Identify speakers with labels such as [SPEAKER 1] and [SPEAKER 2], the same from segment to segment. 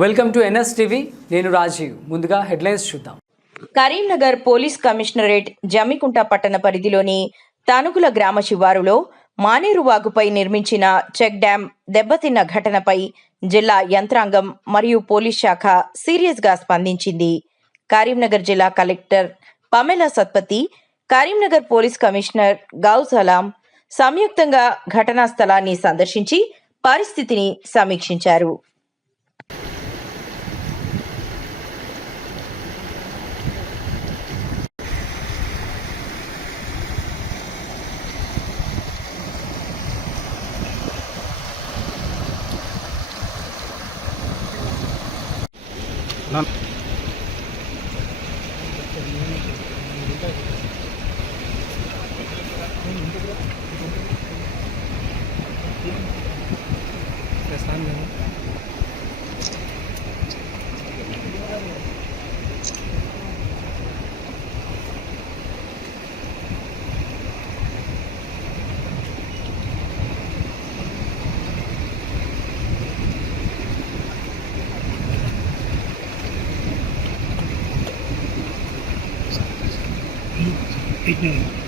[SPEAKER 1] Welcome to NS TV. నేను రాజీవ్. ముందుగా headlines చూద్దాం.
[SPEAKER 2] కరీంనగర్ పోలీస్ కమిషనరేట్ జమ్మికుంట పట్టణ పరిధిలోని తనుగుల గ్రామ శివారులో మానేరువాగుపై నిర్మించిన చెక్ డ్యాం దెబ్బతిన్న ఘటనపై జిల్లా యంత్రాంగం మరియు పోలీస్ శాఖ సీరియస్గా స్పందించింది. కరీంనగర్ జిల్లా collector Pamela Satpathy Karimnagar police commissioner గౌ సలాం సంయుక్తంగా ఘటనా స్థలాన్ని సందర్శించి పరిస్థితిని సమీక్షించారు. నన్ను Thank you.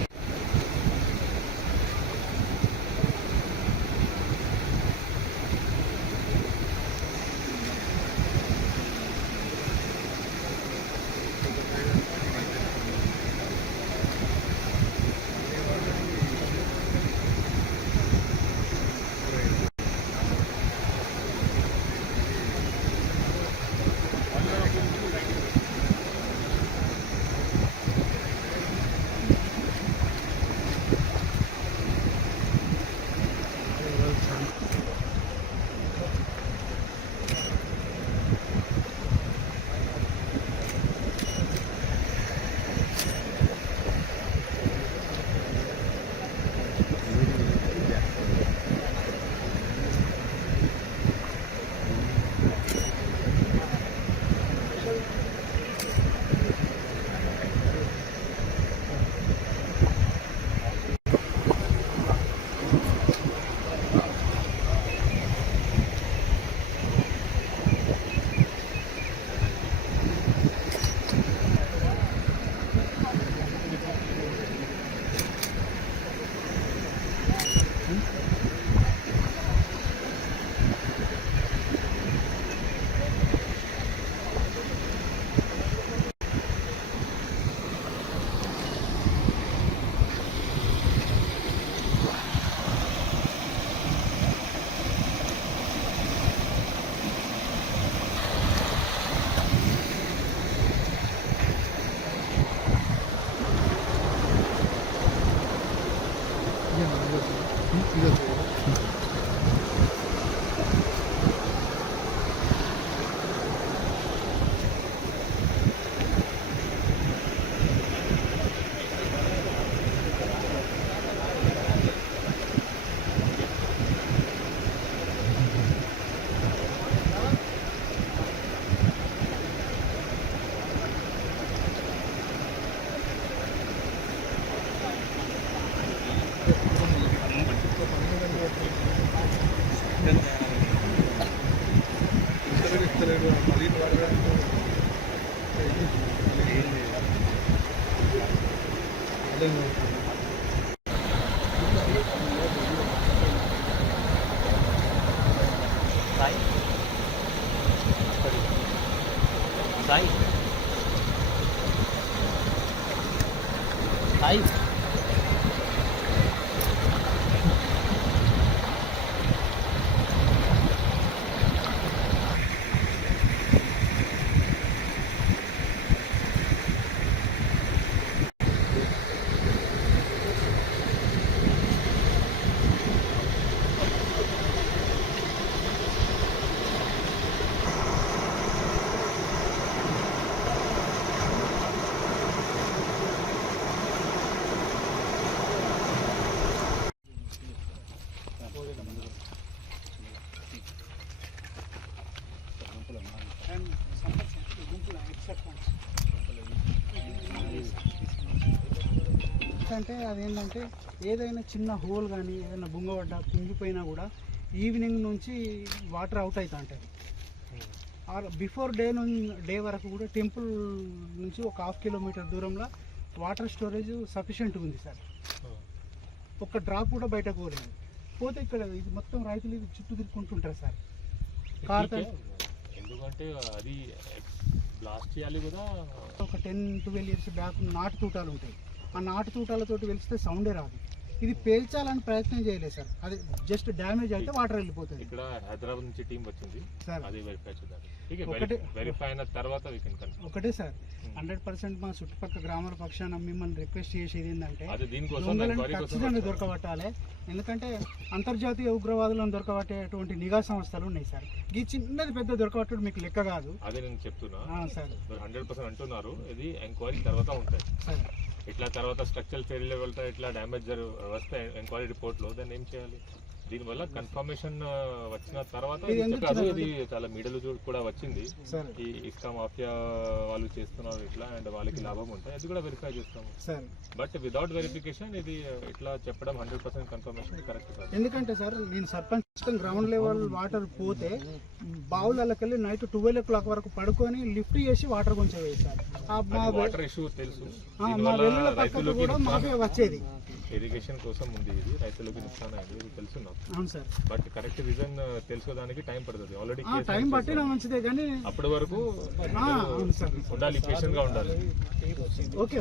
[SPEAKER 3] ಸಿಗ್ತಲೇಡು ಮಲಿನ ಹೊರಗಡೆ ಸಾಯಿ ಸಾಯಿ ಸಾಯಿ అంటే అదేంటంటే ఏదైనా చిన్న హోల్ కానీ ఏదైనా బుంగ పడ్డా కుంగిపోయినా కూడా ఈవినింగ్ నుంచి వాటర్ అవుట్ అవుతా ఉంటుంది బిఫోర్ డే డే వరకు కూడా టెంపుల్ నుంచి ఒక హాఫ్ కిలోమీటర్ దూరంలో వాటర్ స్టోరేజ్ సఫిషియెంట్ ఉంది సార్. ఒక్క డ్రాప్ కూడా బయటకు పోలేదు. పోతే ఇక్కడ ఇది మొత్తం రైతులు ఇది చుట్టూ తిరుక్కుంటుంటారు సార్. కార్
[SPEAKER 4] ఎందుకంటే అది బ్లాస్ట్ చేయాలి కూడా
[SPEAKER 3] ఒక టెన్ ట్వెల్వ్ ఇయర్స్ బ్యాక్ నాటు తూటాలు ఉంటాయి. ఆ నాటు తూటాలతోటి వెలిస్తే సౌండే రాదు. ఇది పేల్చాలని ప్రయత్నం చేయలేదు సార్. అది జస్ట్ డ్యామేజ్ అయితే వాటర్ వెళ్ళిపోతుంది.
[SPEAKER 4] ఇక్కడ హైదరాబాద్ నుంచి టీం వచ్చింది.
[SPEAKER 3] సార్.
[SPEAKER 4] అది వెరిఫై చేద్దాం.
[SPEAKER 3] ఒకటి-
[SPEAKER 4] వెరిఫై అయిన తర్వాత వీ కెన్ కన్ఫర్మ్
[SPEAKER 3] ఒకటే సార్. హండ్రెడ్ పర్సెంట్ మా చుట్టుపక్కల గ్రామాల పక్షాన మిమ్మల్ని రిక్వెస్ట్ చేసేది ఏంటంటే దొంగలను ఖచ్చితంగా. దొరకబట్టాలి. ఎందుకంటే అంతర్జాతీయ ఉగ్రవాదులను దొరకబట్టేటువంటి నిఘా సంస్థలు ఉన్నాయి సార్. ఈ చిన్నది పెద్ద దొరకబట్టడం మీకు లెక్క కాదు.
[SPEAKER 4] అదే నేను చెప్తున్నా.
[SPEAKER 3] సార్.
[SPEAKER 4] హండ్రెడ్ పర్సెంట్ అంటున్నారు. ఇది ఎంక్వైరీ తర్వాత ఉంటాయి.
[SPEAKER 3] సార్.
[SPEAKER 4] ఇట్లా తర్వాత స్ట్రక్చరల్ ఫెయిల్ వెళ్తా ఇట్లా డ్యామేజ్ వస్తే ఎంక్వైరీ రిపోర్ట్లో దాన్ని ఏం చేయాలి? దీనివల్ల కన్ఫర్మేషన్ వచ్చిన తర్వాత
[SPEAKER 3] ఇది
[SPEAKER 4] చాలా మీడియాలో కూడా వచ్చింది. ఈ ఇస్కా మాఫియా వాళ్ళు చేస్తున్నారు ఇట్లా అండ్ వాళ్ళకి లాభం ఉంటాయి. అది కూడా వెరిఫై చేస్తాము. బట్ వితౌట్ వెరిఫికేషన్ ఇది ఇట్లా చెప్పడం హండ్రెడ్ పర్సెంట్ కన్ఫర్మేషన్ కరెక్ట్ కాదు
[SPEAKER 3] ఎందుకంటే సార్ నేను సర్పంచ్ గ్రౌండ్ లెవెల్ వాటర్ పోతే బావులకి వెళ్ళి నైట్ ట్వెల్వ్ ఓ క్లాక్ వరకు పడుకొని లిఫ్ట్ చేసి వాటర్ కొంచెం సార్ ఆ మా
[SPEAKER 4] అది
[SPEAKER 3] వె-
[SPEAKER 4] వాటర్ ఇష్యూ తెలుసు.
[SPEAKER 3] వచ్చేది.
[SPEAKER 4] ఇరిగేషన్ కోసం ఉంది ఇది రైతులకి అయింది ఇది తెలుసు నాకు బట్ కరెక్ట్ రీజన్ తెలుసుకోవడానికి టైం పడుతుంది ఆల్రెడీ
[SPEAKER 3] టైం పట్టినా మంచిదే కానీ
[SPEAKER 4] అప్పటి వరకు ఉండాలి పేషెంట్గా ఉండాలి
[SPEAKER 3] ఓకే